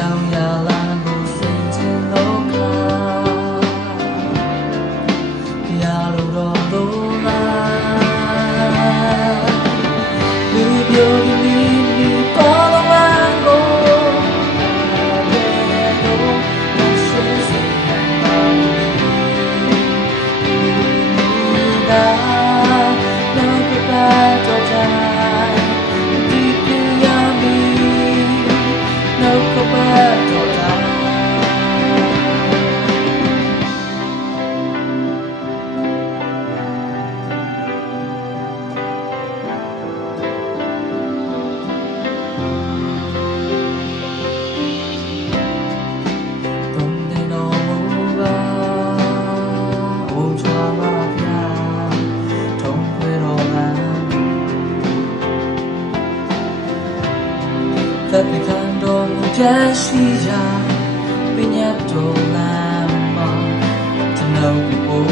ကြောင်ရလာကိုစင်ချင်လို့ခါရလို့တော့လားလူပြောပြီးဒီပေါ်လာကိုအဲ့တော့ရှိစေပါဘူးဒါတော့ကပါတော့တိုင်းဒီပြရမီတော့ကပါတော့တိုင်းသက်ပကံတော်မူကြရှိကြပညာတော်လမ်းမှာကျွန်တော်ကို